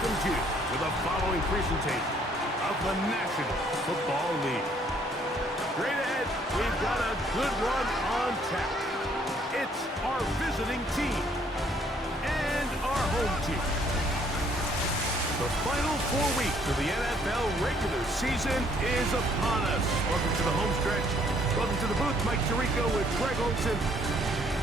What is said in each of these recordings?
welcomes you to the following presentation of the National Football League. Straight ahead, we've got a good one on tap. It's our visiting team and our home team. The final 4 weeks of the NFL regular season is upon us. Welcome to the home stretch. Welcome to the booth. Mike Tirico with Greg Olson.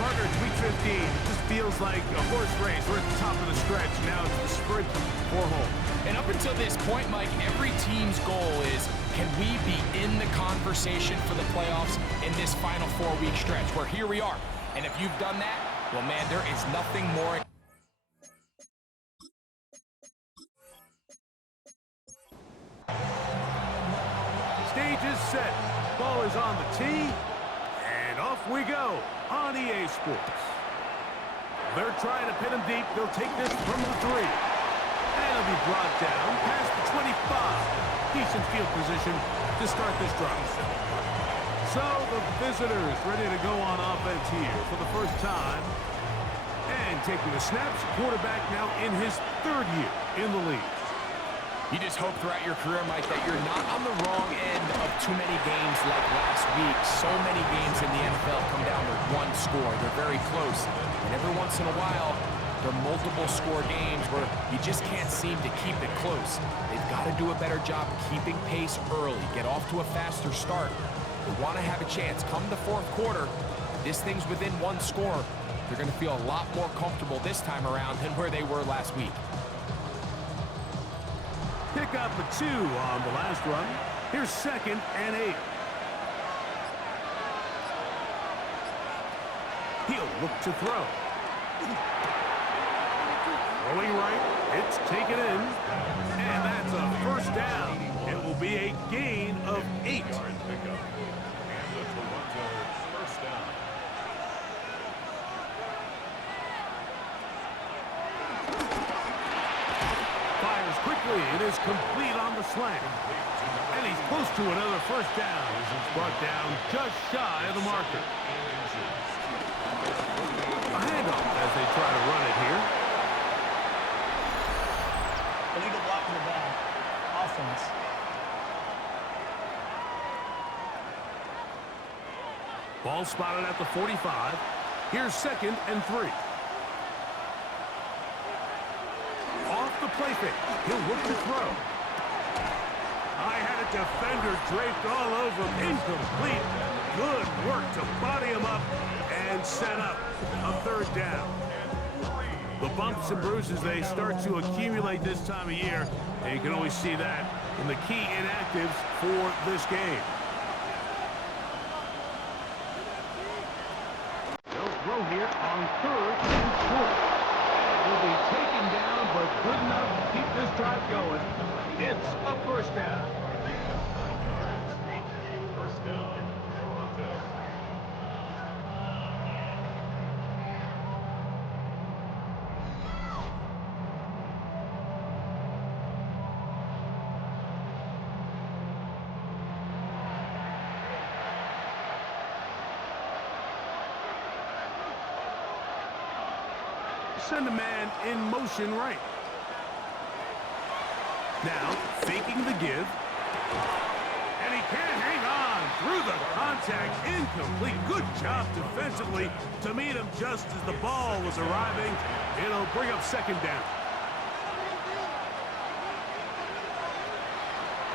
Partner, it's week 15. This feels like a horse race. We're at the top of the stretch. Now it's the sprint for home. And up until this point, Mike, every team's goal is, can we be in the conversation for the playoffs in this final 4-week stretch? Where here we are. And if you've done that, well, man, there is nothing more. Stage is set. Ball is on the tee. And off we go on EA Sports. They're trying to pin him deep. They'll take this from the 3. And it'll be brought down past the 25. Decent field position to start this drive. So the visitors ready to go on offense here for the first time. And taking the snaps, quarterback now in his 3rd year in the league. You just hope throughout your career, Mike, that you're not on the wrong end of too many games like last week. So many games in the NFL come down to one score. They're very close. And every once in a while, there are multiple score games where you just can't seem to keep it close. They've got to do a better job keeping pace early, get off to a faster start. They want to have a chance. Come the 4th quarter, this thing's within one score. They're going to feel a lot more comfortable this time around than where they were last week. Pick up a 2 on the last run. Here's 2nd and 8. He'll look to throw. Throwing right, it's taken in. And that's a first down. It will be a gain of 8. Quickly, it is complete on the slant. And he's close to another first down as it's brought down just shy of the marker. A handoff as they try to run it here. Illegal block in the back. Offense. Ball spotted at the 45. Here's 2nd and 3. The play fake. He'll look to throw. I had a defender draped all over him. Incomplete. Good work to body him up and set up a 3rd down. The bumps and bruises, they start to accumulate this time of year. And you can always see that in the key inactives for this game. They'll throw here on 3rd and 4. Will be taken down, but good enough to keep this drive going. It's a first down. Send a man in motion right. Now, faking the give. And he can't hang on through the contact. Incomplete. Good job defensively to meet him just as the ball was arriving. It'll bring up 2nd down.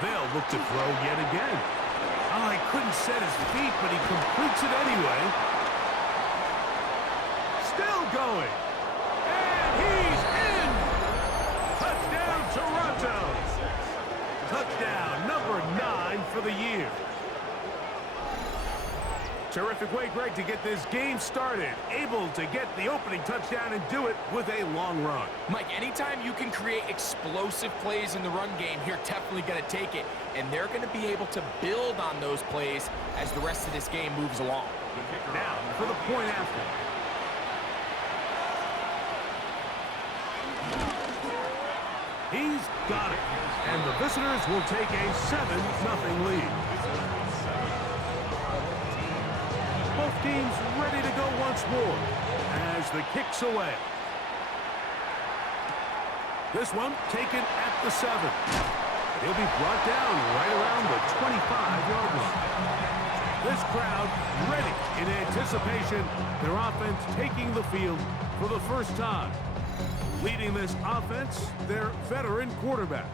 They'll look to throw yet again. Oh, he couldn't set his feet, but he completes it anyway. Still going. He's in! Touchdown, Toronto! Touchdown, number 9 for the year. Terrific way, Greg, to get this game started. Able to get the opening touchdown and do it with a long run. Mike, anytime you can create explosive plays in the run game, you're definitely going to take it. And they're going to be able to build on those plays as the rest of this game moves along. Now, for the point after. He's got it. And the visitors will take a 7-0 lead. Both teams ready to go once more as the kick's away. This one taken at the 7. He'll be brought down right around the 25-yard line. This crowd ready in anticipation. Their offense taking the field for the first time. Leading this offense, their veteran quarterback.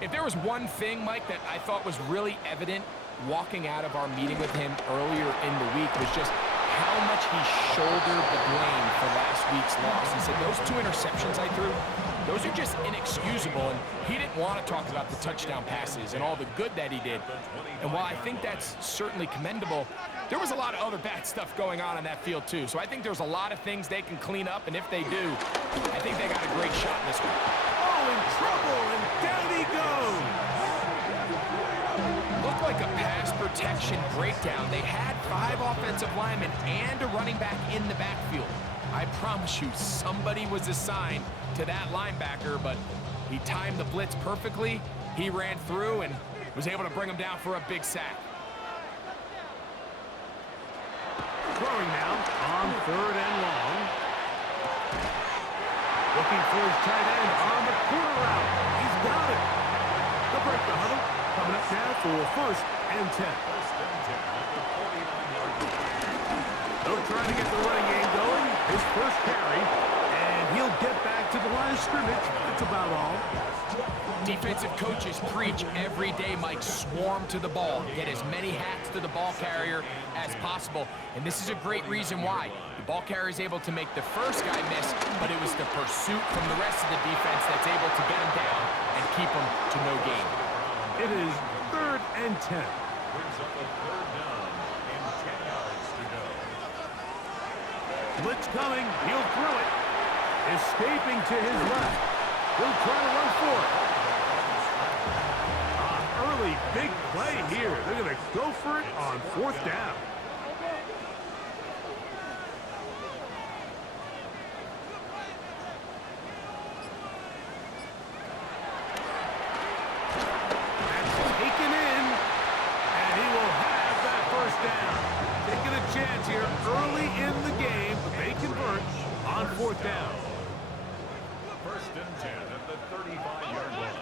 If there was one thing, Mike, that I thought was really evident walking out of our meeting with him earlier in the week was just how much he shouldered the blame for last week's loss. He said those 2 interceptions I threw, those are just inexcusable, and he didn't want to talk about the touchdown passes and all the good that he did. And while I think that's certainly commendable, there was a lot of other bad stuff going on in that field too. So I think there's a lot of things they can clean up, and if they do, I think they got a great shot in this one. Oh, in trouble, and down he goes. Looked like a pass protection breakdown. They had 5 offensive linemen and a running back in the backfield. I promise you, somebody was assigned to that linebacker, but he timed the blitz perfectly. He ran through and was able to bring him down for a big sack. Throwing now on 3rd and long. Looking for his tight end on the corner route. He's got it. They'll break the huddle. Coming up now for 1st and 10. They'll try to get the running game going. His first carry, and he'll get back to the line of scrimmage. That's about all. Defensive coaches preach every day, Mike, swarm to the ball. Get as many hats to the ball carrier as possible. And this is a great reason why. The ball carrier is able to make the first guy miss, but it was the pursuit from the rest of the defense that's able to get him down and keep him to no gain. It is 3rd and 10. Brings up a 3rd down and 10 yards to go. Blitz coming. He'll throw it. Escaping to his left. He'll try to run for it. Early big play here. They're going to go for it on 4th down. That's taken in, and he will have that 1st down. Taking a chance here early in the game, but they convert on 4th down. 1st and 10 at the 35-yard line.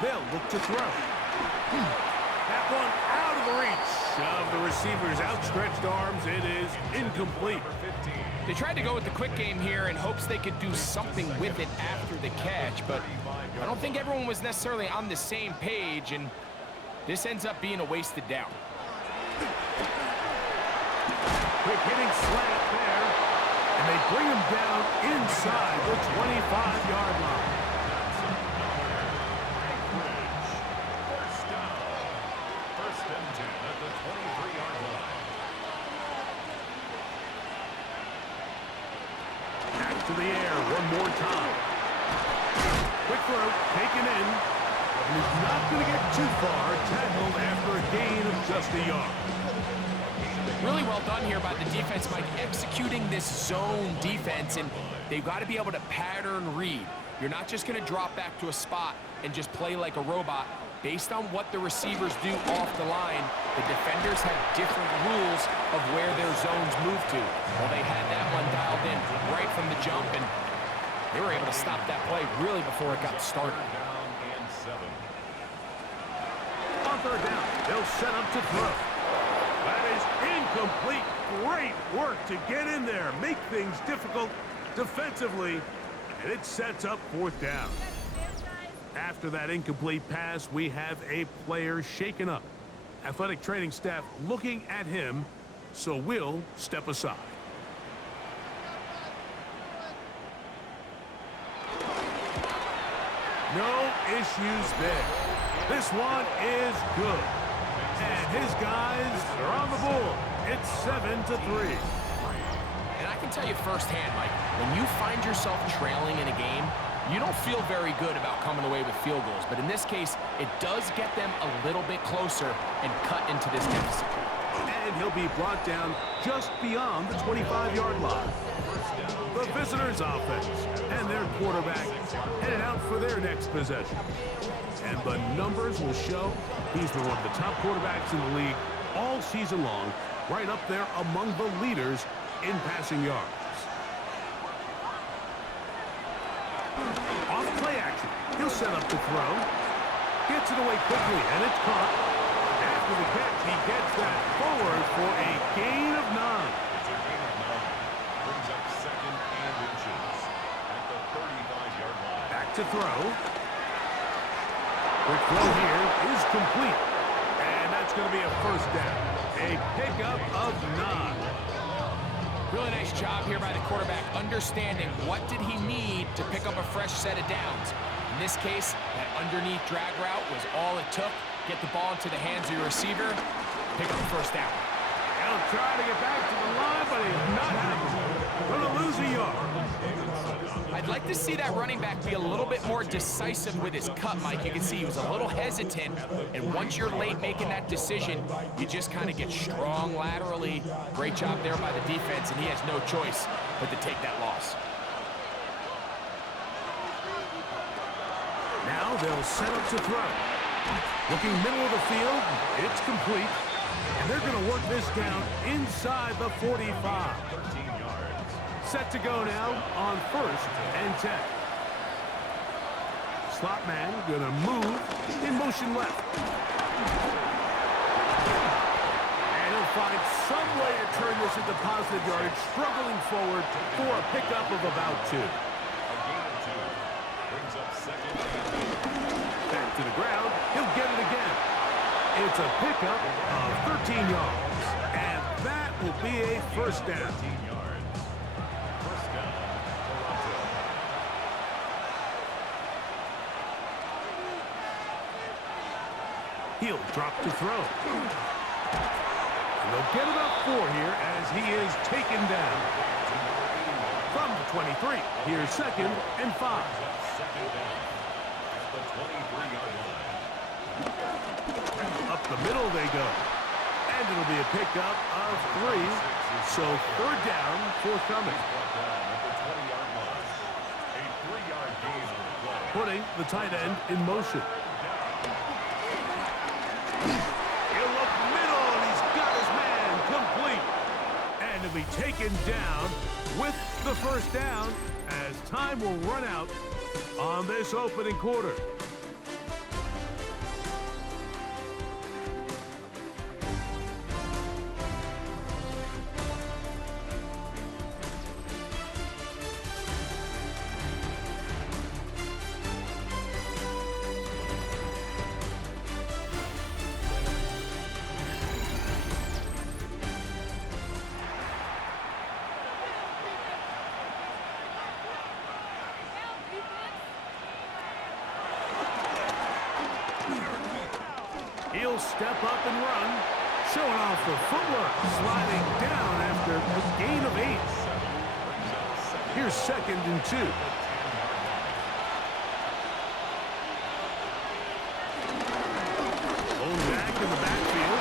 They'll look to throw. That one out of the reach of the receiver's outstretched arms. It is incomplete. They tried to go with the quick game here in hopes they could do something with it after the catch, but I don't think everyone was necessarily on the same page, and this ends up being a wasted down. Quick hitting slant there, and they bring him down inside the 25-yard line. To the air one more time. Quick throw, taken in. And he's not going to get too far. Tackled after a gain of just a yard. Really well done here by the defense, Mike, executing this zone defense, and they've got to be able to pattern read. You're not just going to drop back to a spot and just play like a robot. Based on what the receivers do off the line, the defenders have different rules of where their zones move to. Well, they had that one dialed in right from the jump, and they were able to stop that play really before it got started. On 3rd down, they'll set up to throw. That is incomplete. Great work to get in there, make things difficult defensively, and it sets up 4th down. After that incomplete pass, we have a player shaken up. Athletic training staff looking at him, so we'll step aside. No issues there. This one is good. And his guys are on the board. It's 7-3. And I can tell you firsthand, Mike, when you find yourself trailing in a game, you don't feel very good about coming away with field goals. But in this case, it does get them a little bit closer and cut into this deficit. And he'll be brought down just beyond the 25-yard line. The visitors' offense and their quarterback headed out for their next possession. And the numbers will show he's been one of the top quarterbacks in the league all season long, right up there among the leaders in passing yards. Off play action. He'll set up to throw. Gets it away quickly, and it's caught. After the catch, he gets that forward for a gain of 9. It's a gain of 9. Brings up second and inches at the 35-yard line. Back to throw. Quick throw here is complete. And that's going to be a first down. A pickup of 9. Really nice job here by the quarterback, understanding what did he need to pick up a fresh set of downs. In this case, that underneath drag route was all it took. Get the ball into the hands of your receiver, pick up the first down. He'll try to get back to the line, but he's not happening. Going to lose a yard. I'd like to see that running back be a little bit more decisive with his cut, Mike. You can see he was a little hesitant, and once you're late making that decision, you just kind of get strong laterally. Great job there by the defense, and he has no choice but to take that loss. Now they'll set up to throw. Looking middle of the field, it's complete. And they're going to work this down inside the 45. 13 yards. Set to go now on 1st and 10. Slot man going to move in motion left. And he'll find some way to turn this into positive yardage, struggling forward for a pickup of about 2. A gain of 2. Brings up second and 8. Back to the ground. He'll get it again. It's a pickup of 13 yards. And that will be a first down. 13 yards. First down, Toronto. He'll drop to throw. And they'll get about 4 here as he is taken down. From the 23, here's 2nd and 5. Second down at the 23-yard line. Up the middle they go. And it'll be a pickup of 3. So 3rd down, forthcoming. Brought down at the 20-yard line. A 3-yard gain on the play. Putting the tight end in motion. He'll look middle, and he's got his man complete. And he'll be taken down with the first down as time will run out on this opening quarter. He'll step up and run, showing off the footwork, sliding down after a gain of 8. Here's 2nd and 2. Hold back in the backfield.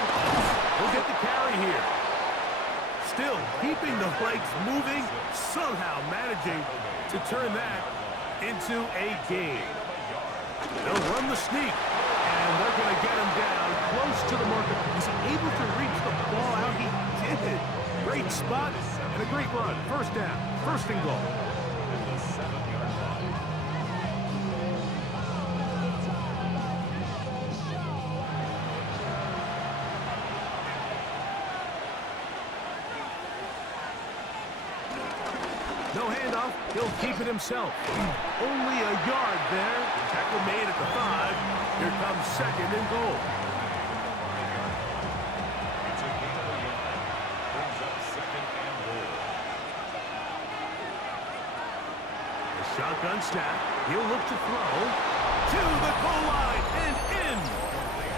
He'll get the carry here. Still keeping the legs moving, somehow managing to turn that into a gain. They'll run the sneak. And they're going to get him down close to the marker. Is he able to reach the ball out? He did. Great spot and a great run. First down. 1st and goal. No handoff. He'll keep it himself. Only a yard there. Tackle made at the 5. Here comes 2nd and goal. It's a gain of a yard. Brings up 2nd and goal. The shotgun snap. He'll look to throw. To the goal line and in.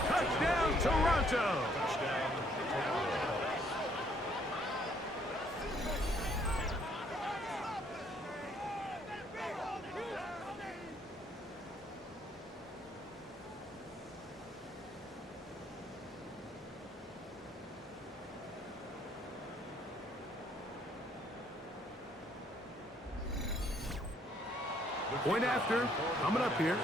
Touchdown, Toronto. Touchdown, Toronto. Point after, coming up here.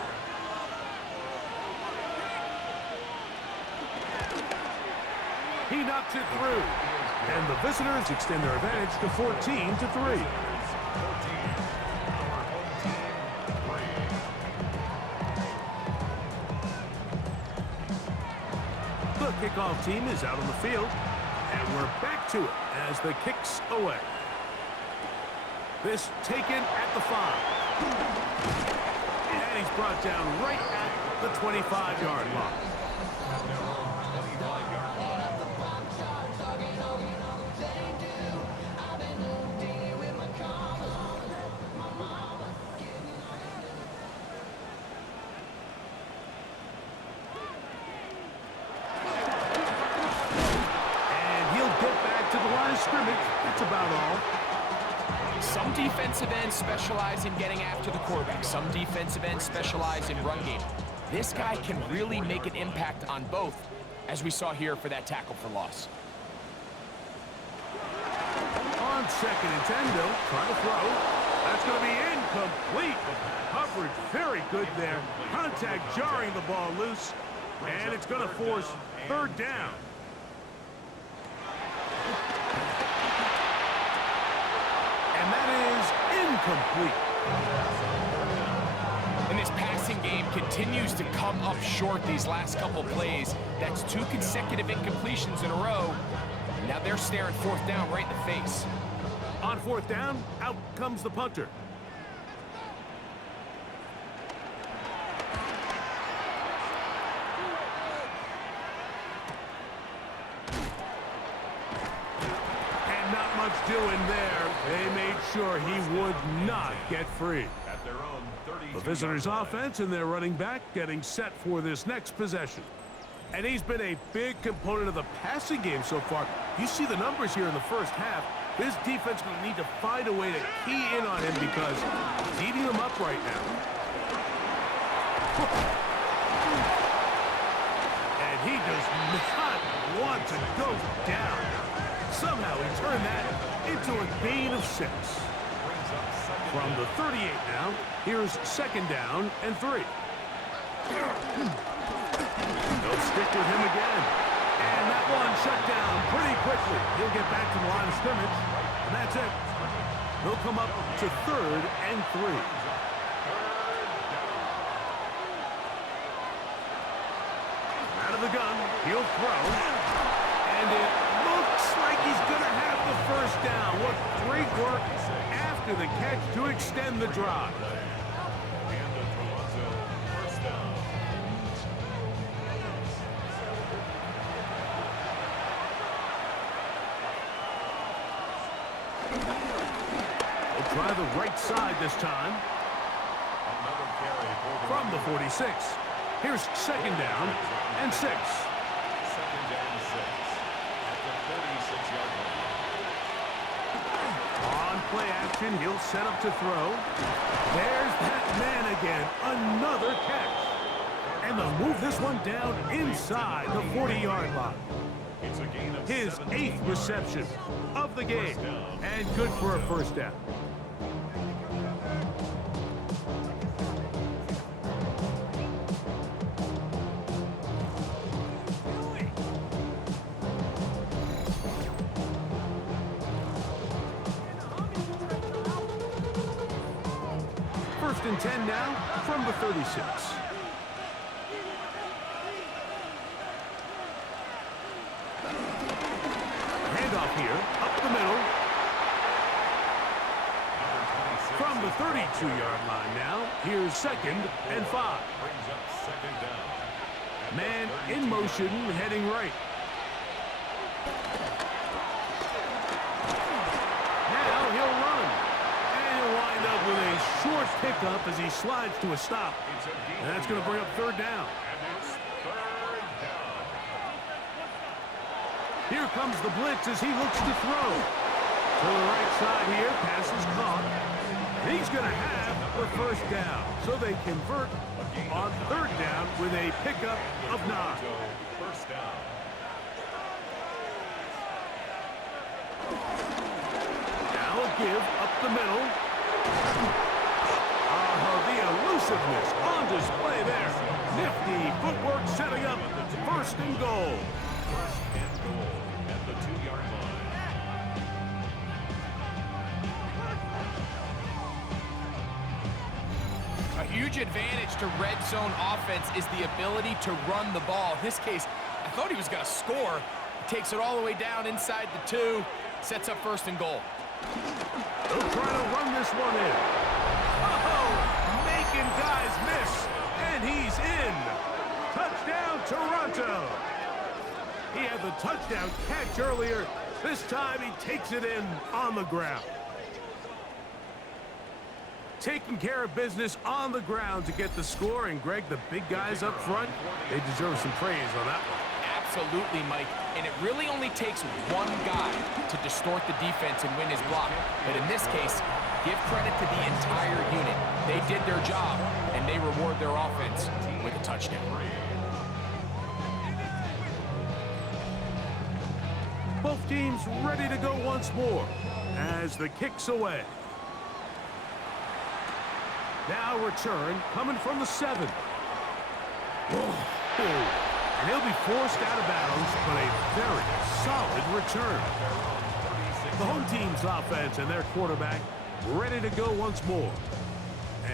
He knocks it through. And the visitors extend their advantage to 14-3. kickoff team is out on the field, and we're back to it as the kick's away. This taken at the 5. And he's brought down right at the 25-yard line. Scrimmage. That's about all. Some defensive ends specialize in getting after the quarterback. Some defensive ends specialize in run game. This guy can really make an impact on both, as we saw here for that tackle for loss. On 2nd and 10, they'll try to throw. That's going to be incomplete. Coverage very good there. Contact jarring the ball loose, and it's going to force 3rd down. And that is incomplete. And this passing game continues to come up short these last couple plays. That's 2 consecutive incompletions in a row. Now they're staring 4th down right in the face. On 4th down, out comes the punter. Doing there, they made sure he would not get free. At their own 32. The visitors' offense and their running back getting set for this next possession. And he's been a big component of the passing game so far. You see the numbers here in the first half. This defense will need to find a way to key in on him because he's eating them up right now. And he does not want to go down. Somehow he turned that into a gain of 6. From the 38 now, here's 2nd down and 3. They'll stick with him again. And that one shut down pretty quickly. He'll get back to the line of scrimmage, and that's it. They'll come up to 3rd and 3. Out of the gun, he'll throw. And it looks like he's going to have the 1st down. What great work after the catch to extend the drive. And the Toronto 1st down. They'll try the right side this time. Another carry From the 46. Here's 2nd down and 6. 2nd and 6. At the 36-yard line. On play action, he'll set up to throw. There's that man again. Another catch. And they'll move this one down inside the 40-yard line. It's a gain of His 17 8th reception of the game. And good for a 1st down. First and 10 now from the 36. Handoff here, up the middle. From the 32-yard line now, here's 2nd and 5. Brings up 2nd down. Man in motion, heading right. Now he'll run. And he'll wind up with a short pickup as he slides to a stop. And that's going to bring up 3rd down. And it's 3rd down. Here comes the blitz as he looks to throw. To the right side here, pass is caught. He's going to have the 1st down. So they convert on 3rd down with a pickup of 9. 1st down. Now a give up the middle. The elusiveness on display there. Nifty footwork setting up 1st and goal. 1st and goal at the 2-yard line. A huge advantage to red zone offense is the ability to run the ball. In this case, I thought he was going to score. He takes it all the way down inside the 2, sets up first and goal. They'll try to run this one in. Oh, making guys miss, and he's in. Touchdown, Toronto. He had the touchdown catch earlier. This time he takes it in on the ground. Taking care of business on the ground to get the score. And, Greg, the big guys up front, they deserve some praise on that one. Absolutely, Mike. And it really only takes one guy to distort the defense and win his block. But in this case, give credit to the entire unit. They did their job, and they reward their offense with a touchdown. Both teams ready to go once more as the kick's away. Now return coming from the 7. Whoa. And he'll be forced out of bounds, but a very solid return. The home team's offense and their quarterback ready to go once more.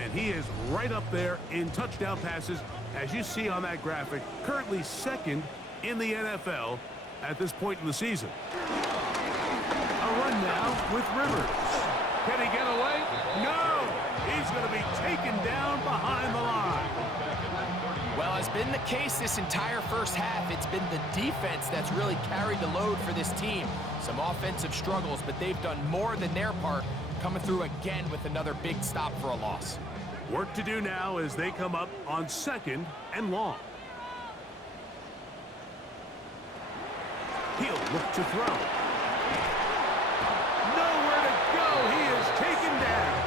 And he is right up there in touchdown passes, as you see on that graphic, currently second in the NFL at this point in the season. A run now with Rivers. Can he get away? No! He's going to be taken down behind the line. Well, has been the case this entire first half. It's been the defense that's really carried the load for this team. Some offensive struggles, but they've done more than their part, coming through again with another big stop for a loss. Work to do now as they come up on 2nd and long. He'll look to throw. Nowhere to go. He is taken down.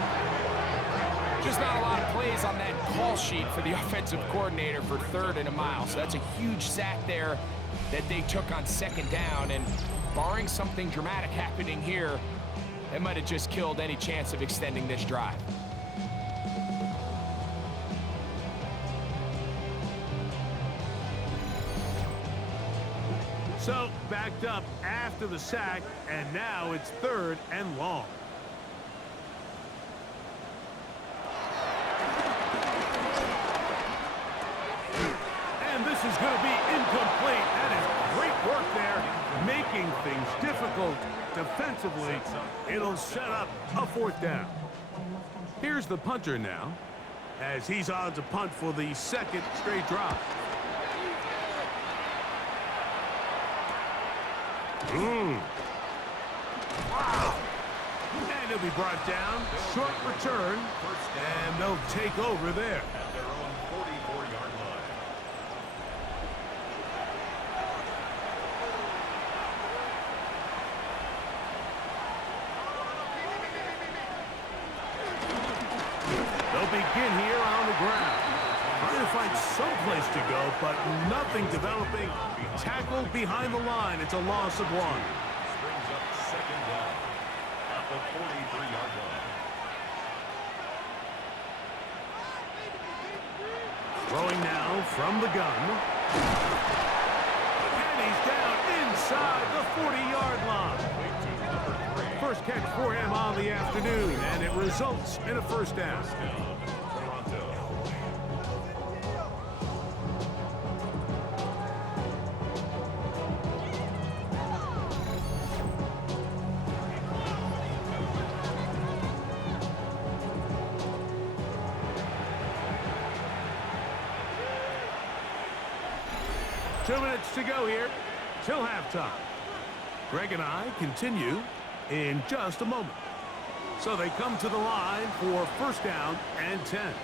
Just not a lot of plays on that call sheet for the offensive coordinator for 3rd and a mile. So that's a huge sack there that they took on 2nd down. And barring something dramatic happening here, that might have just killed any chance of extending this drive. So, backed up after the sack, and now it's 3rd and long. And this is going to be incomplete. That is great work there, making things difficult defensively. It'll set up a 4th down. Here's the punter now, as he's on to punt for the 2nd straight drive. Wow. And he'll be brought down. Short return. And they'll take over there. At their own 44-yard line. They'll begin here on the ground. Trying to find some place to go, but nothing developing. Tackled behind the line. It's a loss of 1. Brings up 2nd down at the 43-yard line. Throwing now from the gun. And he's down inside the 40-yard line. First catch for him on the afternoon, and it results in a 1st down. Toronto. 2 minutes to go here till halftime. Greg and I continue in just a moment. So they come to the line for 1st down and 10.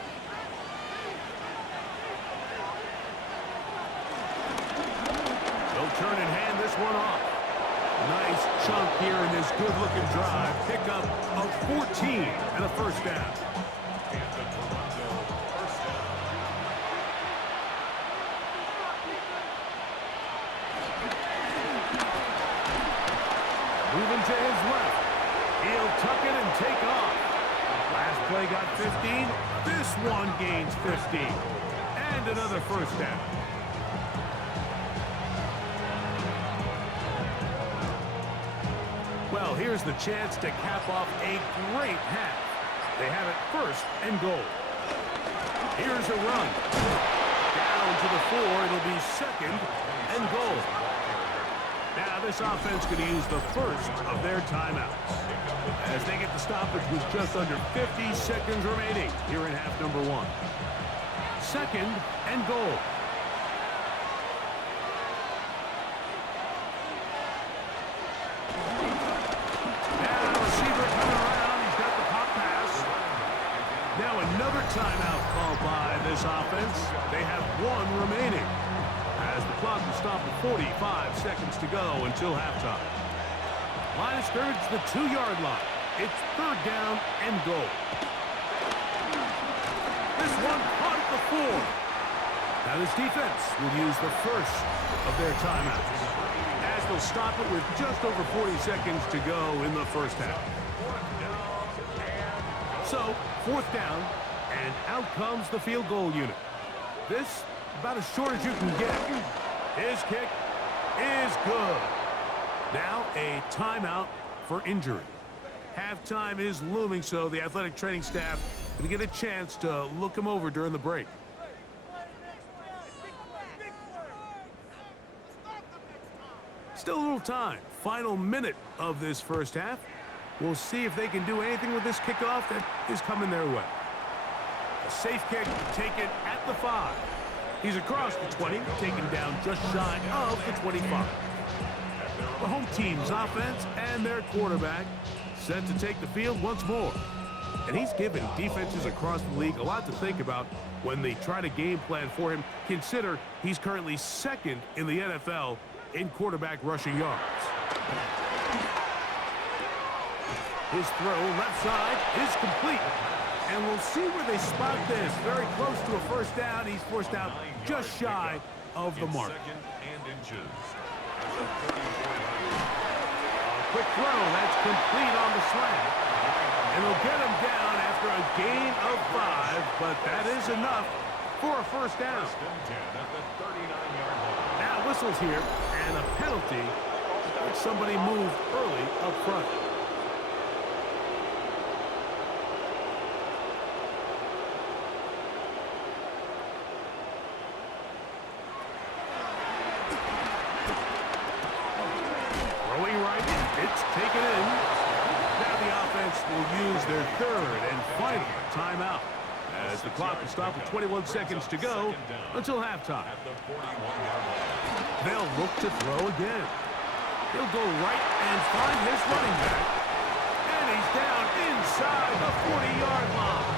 They'll turn and hand this one off. Nice chunk here in this good-looking drive. Pick up of 14 and a 1st down. And the Toronto 1st down. Moving to his left. He'll tuck it and take off. Last play got 15. This one gains 15. And another 1st down. Well, here's the chance to cap off a great half. They have it 1st and goal. Here's a run. Down to the 4. It'll be 2nd and goal. Now this offense going to use the first of their timeouts as they get the stoppage with just under 50 seconds remaining here in half number 1. Second and goal. Now the receiver coming around. He's got the pop pass. Now another timeout called by this offense. They have 1 remaining as the clock will stop at 45 seconds to go until halftime. Line of scrimmage, the 2-yard line. It's third down and goal. This one caught at the 4. Now this defense will use the first of their timeouts as they'll stop it with just over 40 seconds to go in the first half. So, fourth down, and out comes the field goal unit. This, about as short as you can get. His kick is good. Now a timeout for injury. Halftime is looming, so the athletic training staff going to get a chance to look him over during the break. Still a little time. Final minute of this first half. We'll see if they can do anything with this kickoff that is coming their way. A safe kick taken at the 5. He's across the 20, taken down just shy of the 25. The home team's offense and their quarterback set to take the field once more. And he's given defenses across the league a lot to think about when they try to game plan for him. Consider he's currently second in the NFL in quarterback rushing yards. His throw left side is complete. And we'll see where they spot this. Very close to a first down. He's forced out just shy of the mark. Second and inches. A quick throw. That's complete on the slant. And they'll get him down after a gain of 5, but that is enough for a first down. First and 10 at the 39-yard line. Now whistles here, and a penalty. Somebody moved early up front. It's taken in. Now the offense will use their third and final timeout as the clock will stop with 21 seconds to go until halftime. They'll look to throw again. He'll go right and find his running back. And he's down inside the 40-yard line.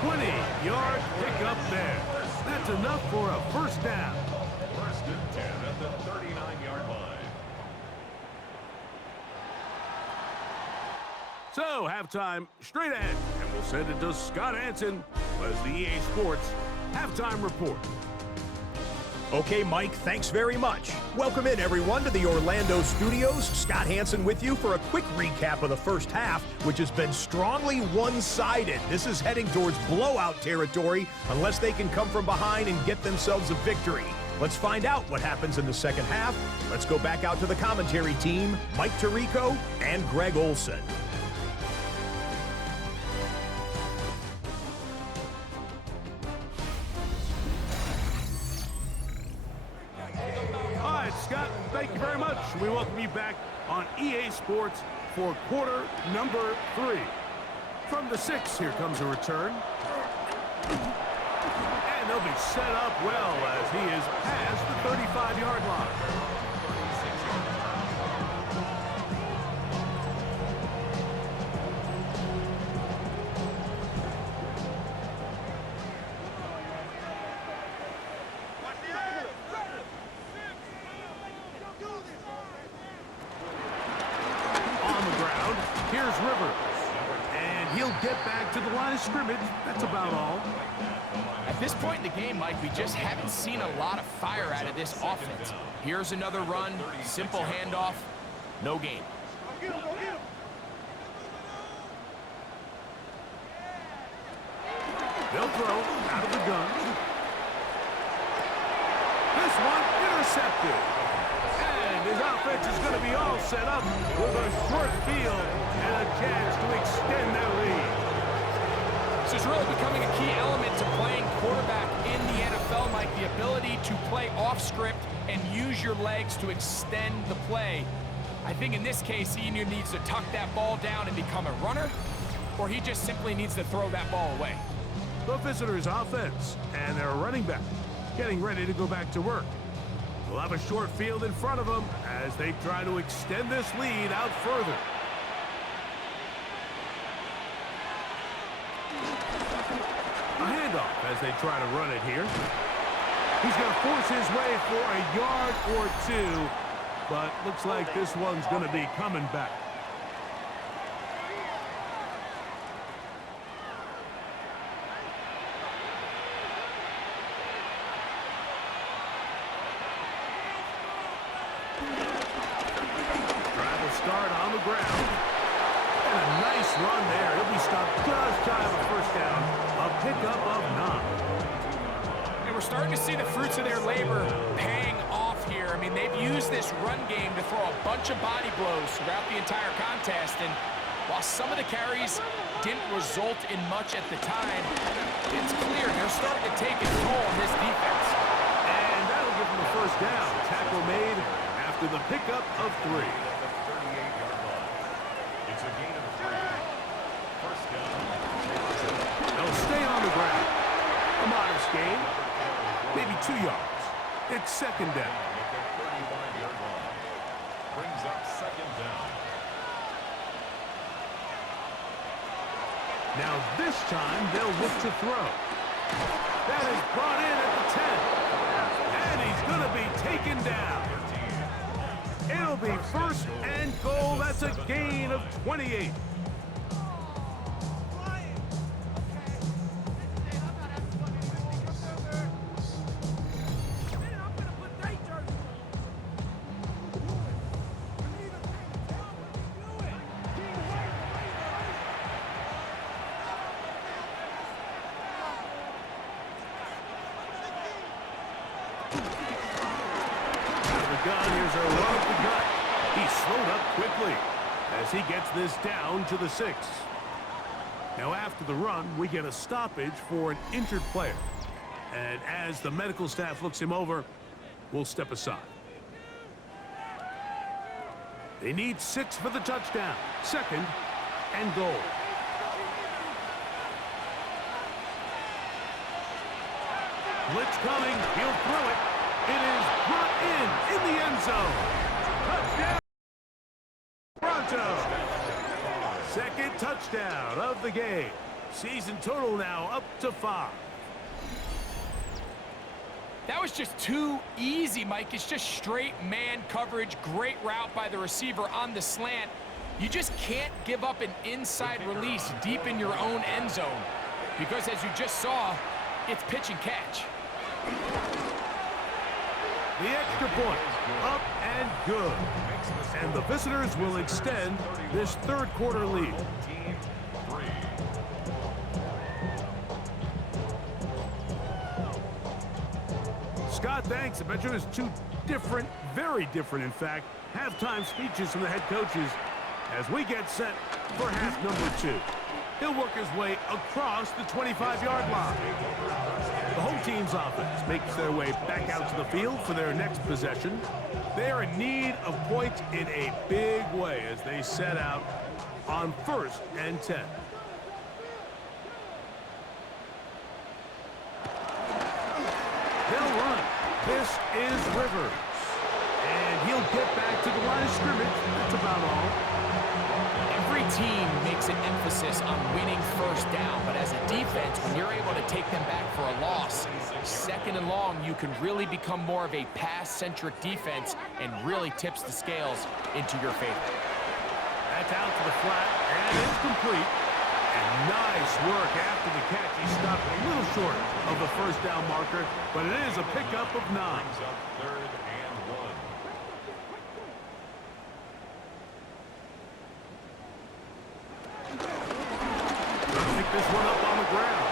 20-yard pickup there. That's enough for a first down. First and 10 at the 39-yard line. So, halftime straight ahead, and we'll send it to Scott Hansen as the EA Sports Halftime Report. Okay, Mike, thanks very much. Welcome in, everyone, to the Orlando studios. Scott Hansen with you for a quick recap of the first half, which has been strongly one-sided. This is heading towards blowout territory unless they can come from behind and get themselves a victory. Let's find out what happens in the second half. Let's go back out to the commentary team, Mike Tirico and Greg Olson. Scott, thank you very much. We welcome you back on EA Sports for quarter number 3. From the 6, here comes a return. And they'll be set up well as he is past the 35-yard line. Get back to the line of scrimmage. That's about all. At this point in the game, Mike, we just haven't seen a lot of fire out of this offense. Here's another run, simple handoff, no gain. They'll throw out of the gun. This one intercepted. And his offense is going to be all set up with a short field and a chance to extend their lead. This is really becoming a key element to playing quarterback in the NFL, Mike. The ability to play off script and use your legs to extend the play. I think in this case, he either needs to tuck that ball down and become a runner, or he just simply needs to throw that ball away. The visitors' offense and their running back getting ready to go back to work. They'll have a short field in front of them as they try to extend this lead out further. A handoff as they try to run it here. He's going to force his way for a yard or two, but looks like this one's going to be coming back. Start on the ground. And a nice run there. He'll be stopped just shy of a first down. A pickup of 9. And we're starting to see the fruits of their labor paying off here. I mean, they've used this run game to throw a bunch of body blows throughout the entire contest. And while some of the carries didn't result in much at the time, it's clear they're starting to take its toll on this defense. And that'll give them a first down. Tackle made after the pickup of 3. It's a gain of 3. First down. They'll stay on the ground. A modest gain. Maybe 2 yards. It's second down. At the 35-yard line. Brings up second down. Now this time they'll look to throw. That is brought in at the 10. And he's going to be taken down. It'll be first and goal. That's a gain of 28. Here's a run up the gut. He's slowed up quickly as he gets this down to the 6. Now after the run, we get a stoppage for an injured player. And as the medical staff looks him over, we'll step aside. They need 6 for the touchdown. Second and goal. Blitz coming. He'll throw it. It is brought in the end zone. Touchdown, Toronto. Second touchdown of the game. Season total now up to 5. That was just too easy, Mike. It's just straight man coverage. Great route by the receiver on the slant. You just can't give up an inside release deep in your own end zone because, as you just saw, it's pitch and catch. The extra point, up and good. And the visitors will extend this third quarter lead. Scott, thanks. I bet you there's 2 different, very different, in fact, halftime speeches from the head coaches as we get set for half number 2. He'll work his way across the 25-yard line. The home team's offense makes their way back out to the field for their next possession. They are in need of points in a big way as they set out on 1st and 10. They'll run. This is Rivers. And he'll get back to the line of scrimmage. That's about all. Every team makes an emphasis on winning first down, but as a defense, when you're able to take them back for a loss, second and long, you can really become more of a pass-centric defense and really tips the scales into your favor. That's out to the flat, and it's complete. And nice work after the catch. He stopped a little short of the first down marker, but it is a pickup of 9. Third and 1. Pick this one up on the ground.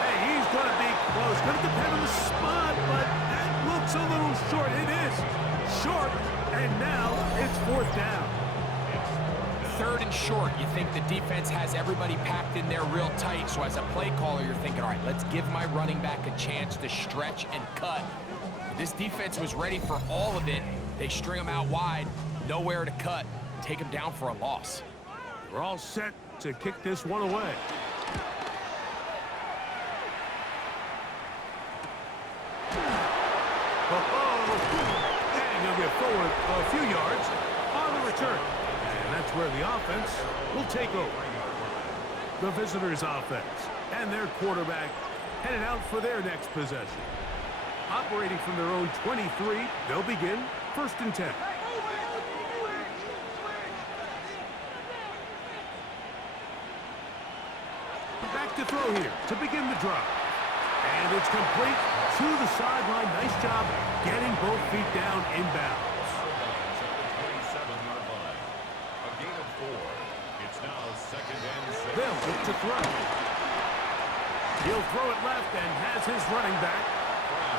Hey, he's going to be close. Going to depend on the spot, but that looks a little short. It is short, and now it's 4th down. 3rd and short. You think the defense has everybody packed in there real tight, so as a play caller, you're thinking, all right, let's give my running back a chance to stretch and cut. This defense was ready for all of it. They string him out wide, nowhere to cut, take him down for a loss. We're all set to kick this one away. And he'll get forward a few yards on the return. And that's where the offense will take over. The visitors' offense and their quarterback headed out for their next possession. Operating from their own 23, they'll begin 1st and 10. Back to throw here to begin the drive. And it's complete to the sideline. Nice job getting both feet down inbounds. A gain of 4. It's now 2nd and 6. They'll look to throw. He'll throw it left and has his running back.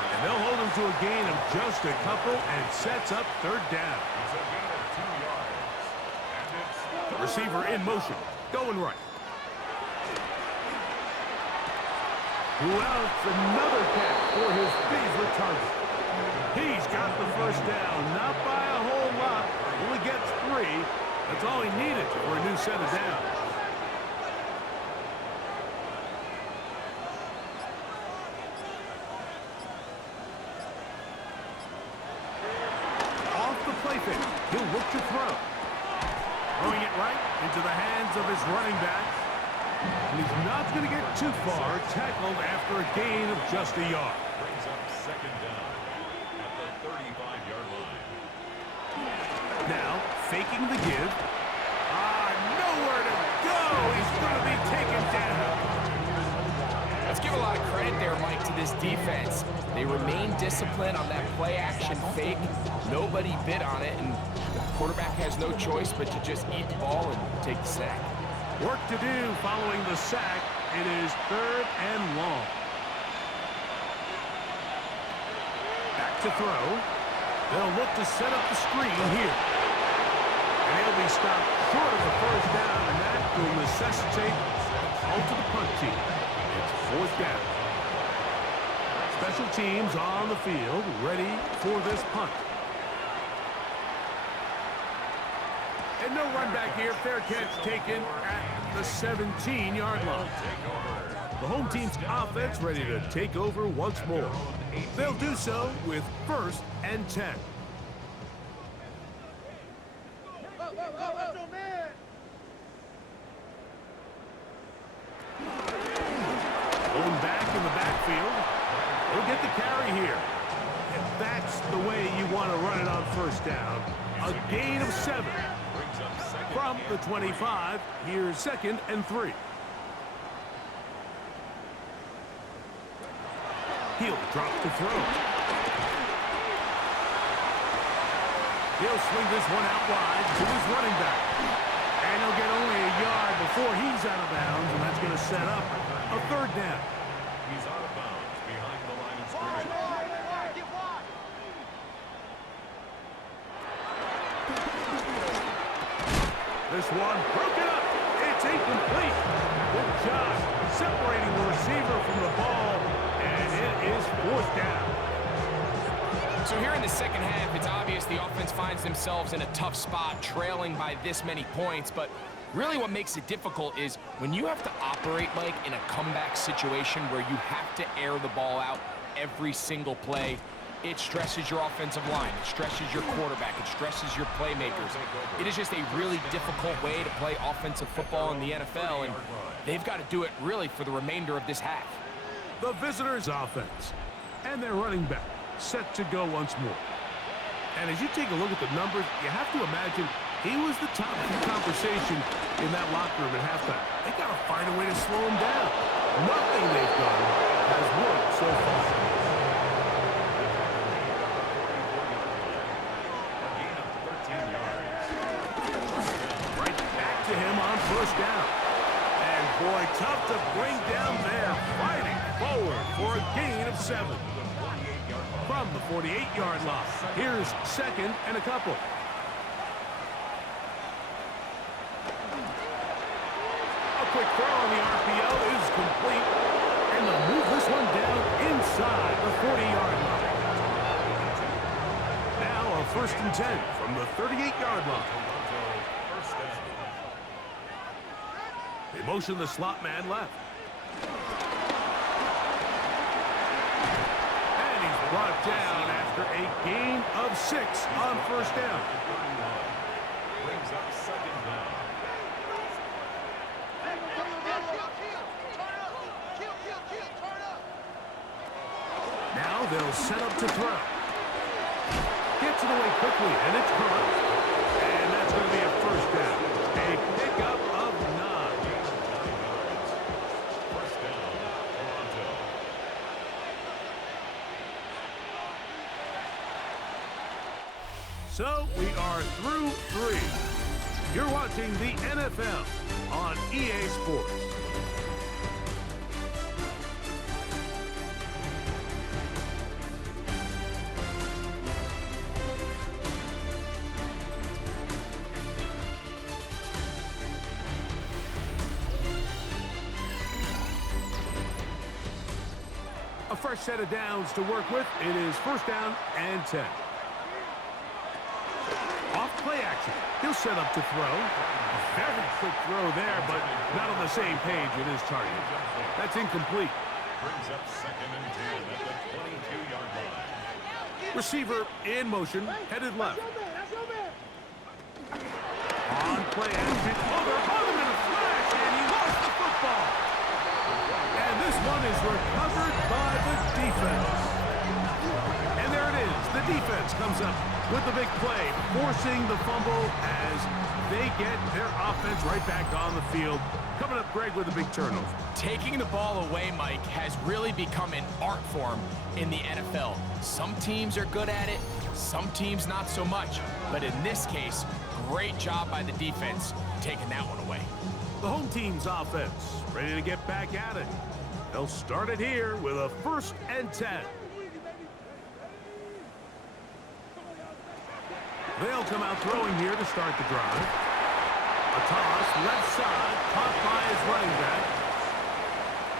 And they'll hold him to a gain of just a couple and sets up 3rd down. It's a gain of 2 yards. And it's The receiver in motion, going right. Who else? Another catch for his favorite target. He's got the 1st down, not by a whole lot. Only gets 3. That's all he needed for a new set of downs. Off the play fake, he'll look to throw. Throwing it right into the hands of his running back. And he's not going to get too far, tackled after a gain of just a yard. brings up 2nd down at the 35-yard line. Now, faking the give. Nowhere to go. He's going to be taken down. Let's give a lot of credit there, Mike, to this defense. They remain disciplined on that play-action fake. Nobody bit on it, and the quarterback has no choice but to just eat the ball and take the sack. Work to do following the sack. It is 3rd and long. Back to throw. They'll look to set up the screen here. And he'll be stopped short of the 1st down, and that will necessitate a call to the punt team. It's 4th down. Special teams on the field, ready for this punt. And no run back here. Fair catch taken at the 17-yard line. The home team's offense ready to take over once more. They'll do so with 1st and 10. Going back in the backfield. He'll get the carry here. And that's the way you want to run it on 1st down. A gain of 7. From the 25, here's 2nd and 3. He'll drop the throw. He'll swing this one out wide to his running back. And he'll get only a yard before he's out of bounds, and that's going to set up a 3rd down. He's out of bounds behind the line of scrimmage. This one broken up. It's incomplete. Good job separating the receiver from the ball, and it is 4th down. So here in the 2nd half, it's obvious the offense finds themselves in a tough spot, trailing by this many points. But really what makes it difficult is when you have to operate, Mike, in a comeback situation where you have to air the ball out every single play. It stresses your offensive line. It stresses your quarterback. It stresses your playmakers. It is just a really difficult way to play offensive football in the NFL, and they've got to do it really for the remainder of this half. The visitors' offense and their running back set to go once more. And as you take a look at the numbers, you have to imagine he was the top of the conversation in that locker room at halftime. They got to find a way to slow him down. Nothing they've done has worked so far. To him on 1st down. And boy, tough to bring down there, fighting forward for a gain of 7. From the 48-yard line, here's 2nd and a couple. A quick throw on the RPO is complete, and they'll move this one down inside the 40-yard line. first and 10 from the 38-yard line. They motion the slot man left. And he's brought down after a gain of 6 on first down. Brings up second down. Now they'll set up to throw. Gets it away quickly, and it's caught. And that's going to be a first down. A pickup of 9. First down, Toronto. So we are through 3. You're watching the NFL on EA Sports. A fresh set of downs to work with. It is first down and 10. Off play action. He'll set up to throw. A very quick throw there, but not on the same page with his target. That's incomplete. Brings up second and 10 at the 22-yard line. Receiver in motion, headed left. On play action. Oh, they're on him in a flash, and he lost the football. And this one is recovered by the defense. And there it is. The defense comes up with the big play, forcing the fumble as they get their offense right back on the field. Coming up, Greg, with a big turnover. Taking the ball away, Mike, has really become an art form in the NFL. Some teams are good at it, some teams not so much. But in this case, great job by the defense taking that one away. The home team's offense ready to get back at it. They'll start it here with a first and 10. They'll come out throwing here to start the drive. A toss, left side, caught by his running back.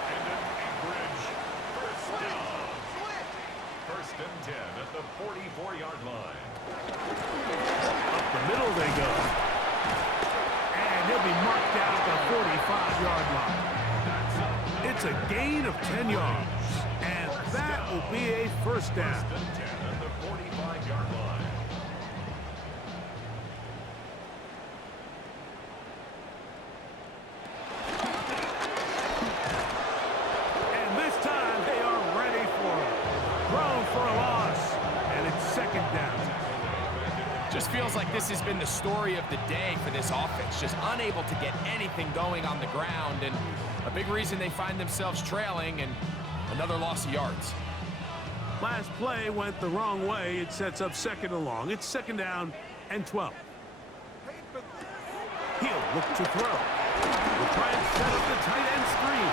And an Anchorage first down. First and 10 at the 44-yard line. Up the middle they go. And he'll be marked down at the 45-yard line. It's a gain of 10 yards. And that will be a first down. First and 10 at the 45-yard line. And this time they are ready for it. Thrown for a loss. And it's second down. Just feels like this has been the story of the day for this offense. Just unable to get anything going on the ground. And a big reason they find themselves trailing and another loss of yards. Last play went the wrong way. It sets up second and long. It's second down and 12. He'll look to throw. We'll try and set up the tight end screen.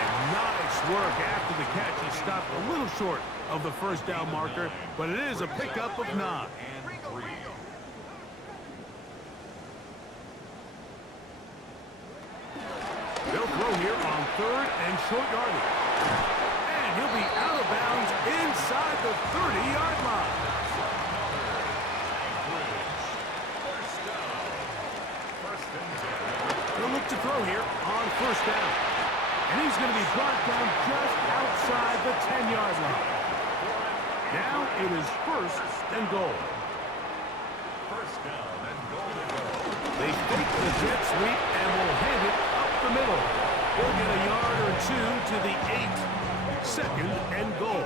And nice work after the catch. He stopped a little short of the first down marker, but it is a pickup of 9. And 3. They'll throw here on third and short yardage. And he'll be out of bounds inside the 30-yard line. First down. First and 10. He'll look to throw here on first down. And he's going to be brought down just outside the 10-yard line. Now it is first and goal. First down and goal to go. They fake the jet sweep and will hand it up the middle. They'll get a yard or two to the 8. Second and goal.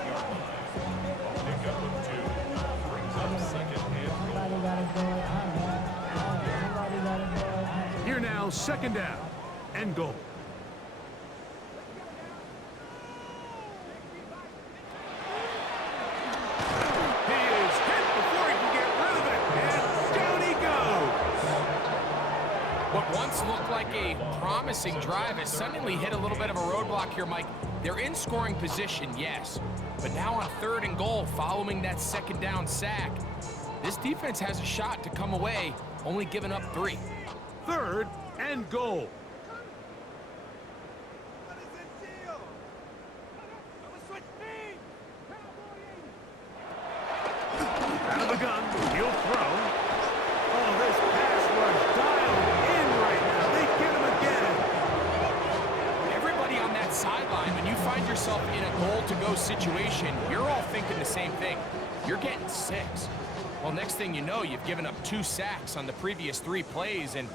Pickup of 2. Brings up second and goal. Here now, second down and goal. He is hit before he can get rid of it, and down he goes. What once looked like a promising drive has suddenly hit a little bit of a roadblock here, Mike. They're in scoring position, yes. But now on third and goal, following that second down sack, this defense has a shot to come away, only giving up 3. Third and goal. Out of the gun. throw. Oh, this pass rush dialed in right now. They get him again. Everybody on that sideline, when you find yourself in a goal-to-go situation, you're all thinking the same thing. You're getting 6. Well, next thing you know, you've given up 2 sacks on the previous 3 plays, and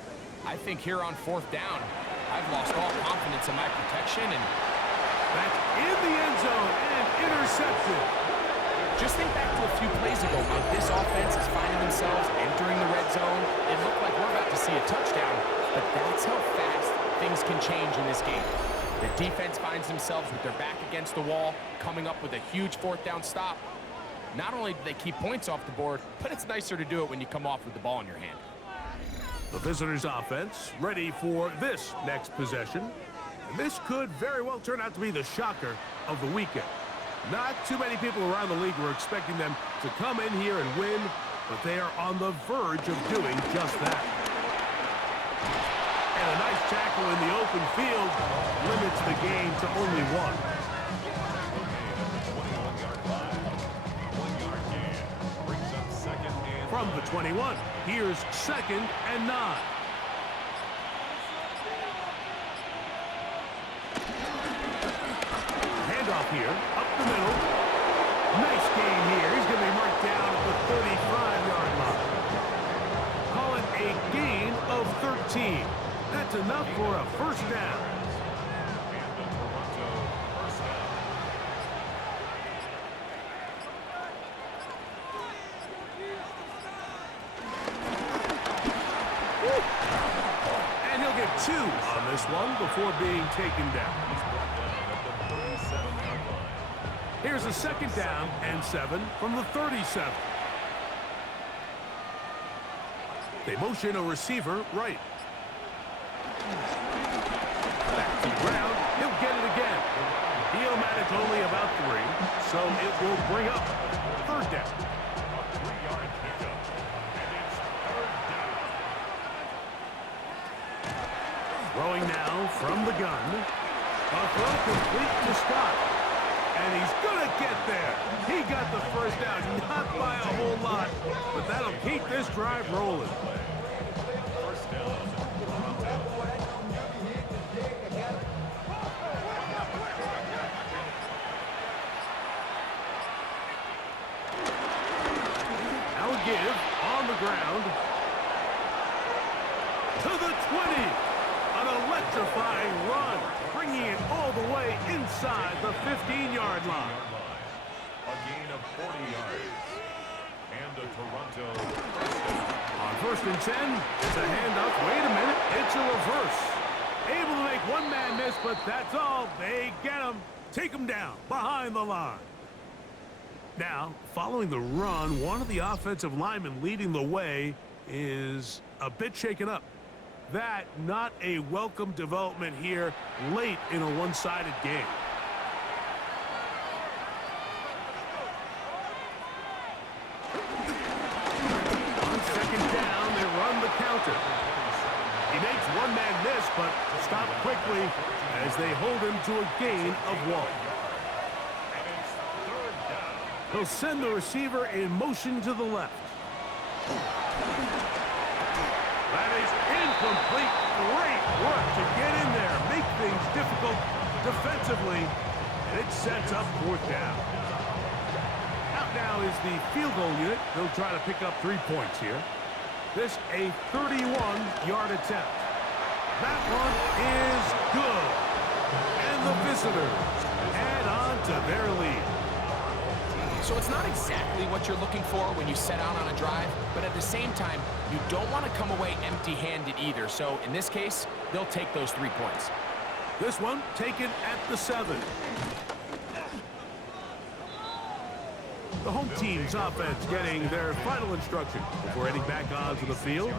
I think here on 4th down, I've lost all confidence in my protection, and that's in the end zone and intercepted. just think back to a few plays ago when this offense is finding themselves entering the red zone. It looked like we're about to see a touchdown, but that's how fast things can change in this game. The defense finds themselves with their back against the wall, coming up with a huge 4th down stop. Not only do they keep points off the board, but it's nicer to do it when you come off with the ball in your hand. The visitors' offense ready for this next possession. And this could very well turn out to be the shocker of the weekend. Not too many people around the league were expecting them to come in here and win, but they are on the verge of doing just that. And a nice tackle in the open field limits the game to only 1. From the 21, here's 2nd and 9. Handoff here, up the middle. Nice gain here. He's going to be marked down at the 35-yard line. Call it a gain of 13. That's enough for a 1st down. And he'll get 2 on this one before being taken down. Here's a 2nd down and 7 from the 37. They motion a receiver right. Back to the ground. He'll get it again. He'll manage only about 3, so it will bring up 3rd down. Throwing now from the gun. A throw complete to Scott. And he's going to get there. He got the 1st down, not by a whole lot, but that'll keep this drive rolling. Now give on the ground to the 20. An electrifying run, bringing it all the way inside the 15-yard line. A gain of 40 yards. And a Toronto. On 1st and 10, it's a handoff. Wait a minute, it's a reverse. Able to make one man miss, but that's all. They get him, take him down behind the line. Now, following the run, one of the offensive linemen leading the way is a bit shaken up. That not a welcome development here late in a one-sided game. On 2nd down, they run the counter. He makes one man miss, but stopped quickly as they hold him to a gain of 1. He'll send the receiver in motion to the left. That is incomplete. Great work to get in there, make things difficult defensively, and it sets up 4th down. Out now is the field goal unit. They'll try to pick up 3 points here. This a 31-yard attempt. That one is good. And the visitors add on to their lead. So it's not exactly what you're looking for when you set out on a drive, but at the same time, you don't want to come away empty-handed either. So in this case, they'll take those 3 points. This one taken at the 7. The home team's offense getting their final instruction before heading back onto the field.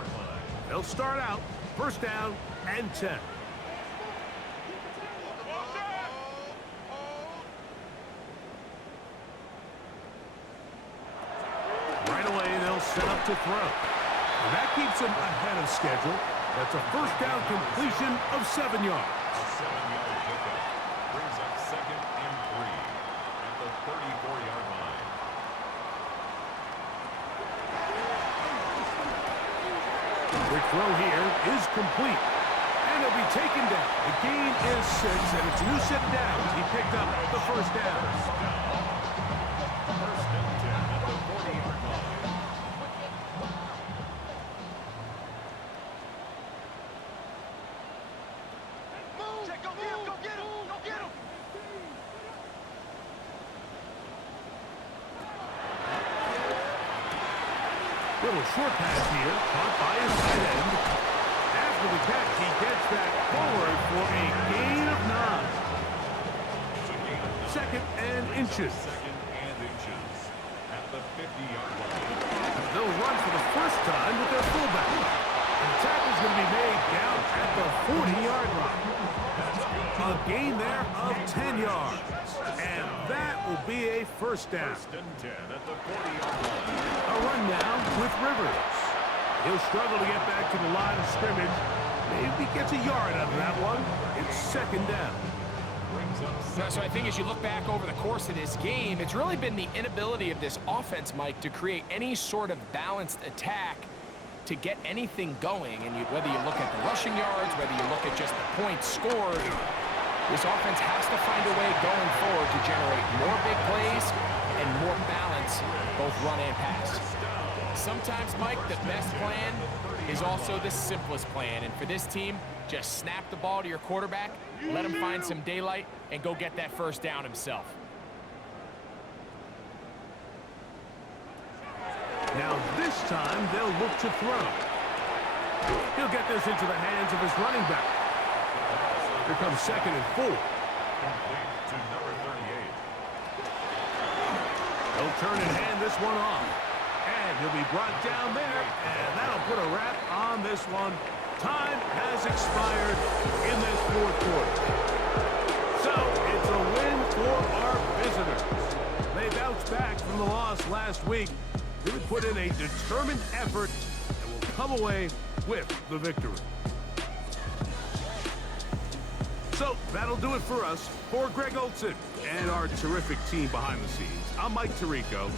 They'll start out 1st down and 10. Set up to throw. And that keeps him ahead of schedule. That's a 1st down completion of 7 yards. A 7-yard pickup brings up 2nd and 3 at the 34-yard line. throw here is complete. And he'll be taken down. The gain is 6, and it's a new set of downs. He picked up the first down. First and 10 at the 40-yard line. Little short pass here, caught by his tight end. After the catch, he gets that forward for a gain of 9. Second and inches. Second and inches at the 50-yard line. They'll run for the first time with their fullback. And the tackle's going to be made down at the 40-yard line. A gain there of 10 yards. And that will be a first down. First and 10 at the 40-yard line. A run now with Rivers. He'll struggle to get back to the line of scrimmage. Maybe gets a yard out of that one. It's second down. So I think as you look back over the course of this game, it's really been the inability of this offense, Mike, to create any sort of balanced attack to get anything going. And whether you look at the rushing yards, whether you look at just the points scored, this offense has to find a way going forward to generate more big plays and more balance, both run and pass. Sometimes, Mike, the best plan is also the simplest plan. And for this team, just snap the ball to your quarterback, let him find some daylight, and go get that first down himself. Now this time, they'll look to throw. He'll get this into the hands of his running back. Here comes second and 4. Complete to number 38. He'll turn and hand this one off. And he'll be brought down there, and that'll put a wrap on this one. Time has expired in this fourth quarter. So it's a win for our visitors. They bounced back from the loss last week. They would put in a determined effort and will come away with the victory. So that'll do it for us. For Greg Olson and our terrific team behind the scenes, I'm Mike Tirico.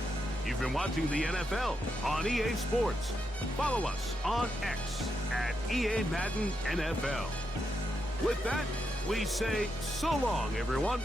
You've been watching the NFL on EA Sports. Follow us on X at EA Madden NFL. With that, we say so long, everyone.